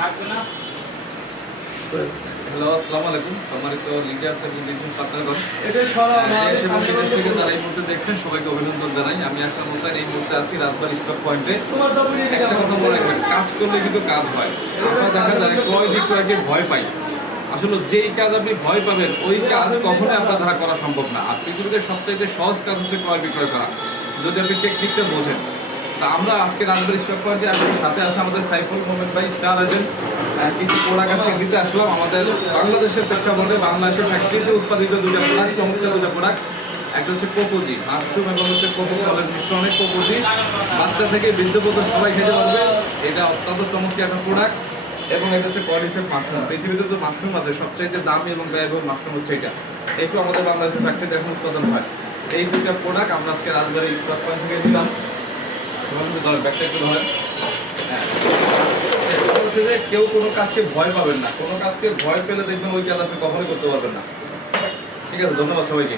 Hello, আসসালামু আলাইকুম। সম্মানিত লিডার্স এবং বিজনেস পার্টনারগণ, যারা এই মুহূর্তে দেখছেন সবাইকে অভিনন্দন জানাই। আমি আসলাম হোসেন, এই মুহূর্তে আছি রাজবাড়ী স্টক পয়েন্টে। একটা কথা মনে রাখবেন, কাজ করলে কিন্তু কাজ হয়। আমরা দেখা যায় ক্রয় বিক্রয়কে ভয় পাই। আসলে যেই কাজ আপনি ভয় পাবেন ওই কাজ কখনোই আপনার দ্বারা করা সম্ভব না। আর পৃথিবীতে সবচাইতে সহজ কাজ হচ্ছে ক্রয় বিক্রয় করা, যদি আপনি টেকনিকটা বোঝেন। তা আমরা আজকে রাজবাড়ী স্টক পয়েন্টে আসছি, সাথে আছে আমাদের সাইফুল মোহাম্মদ ভাই, স্টার এজেন্ট। কিছু প্রোডাক্ট আজকে দিতে আসলাম আমাদের বাংলাদেশের প্রেক্ষাপটে। বাংলাদেশের ফ্যাক্টরিতে উৎপাদিত দুইটা প্রোডাক্ট, চমৎকার দুইটা প্রোডাক্ট। একটা হচ্ছে কোকোজি মাশরুম এবং হচ্ছে কোকো ফলের মিশ্রণে কোকোজি, বাচ্চা থেকে বৃদ্ধ পর্যন্ত সবাই খেতে পারবে। এটা অত্যন্ত চমৎকার একটা প্রোডাক্ট। এবং এটা হচ্ছে কর্ডিসেপ মাশরুম। পৃথিবীতে তো মাশরুম আছে, সবচাইতে দামি এবং ব্যয়বহুল মাশরুম হচ্ছে এটা। একটু আমাদের বাংলাদেশের ফ্যাক্টরিতে এখন উৎপাদন হয়। এই দুইটা প্রোডাক্ট আমরা আজকে রাজবাড়ী স্টক পয়েন্ট থেকে দিলাম। ব্যাগটা একটু ধরেন। হচ্ছে যে কেউ কোনো কাজকে ভয় পাবেন না, কোনো কাজকে ভয় পেলে দেখবেন ওই কাজ আপনি কখনোই করতে পারবেন না। ঠিক আছে, ধন্যবাদ সবাইকে।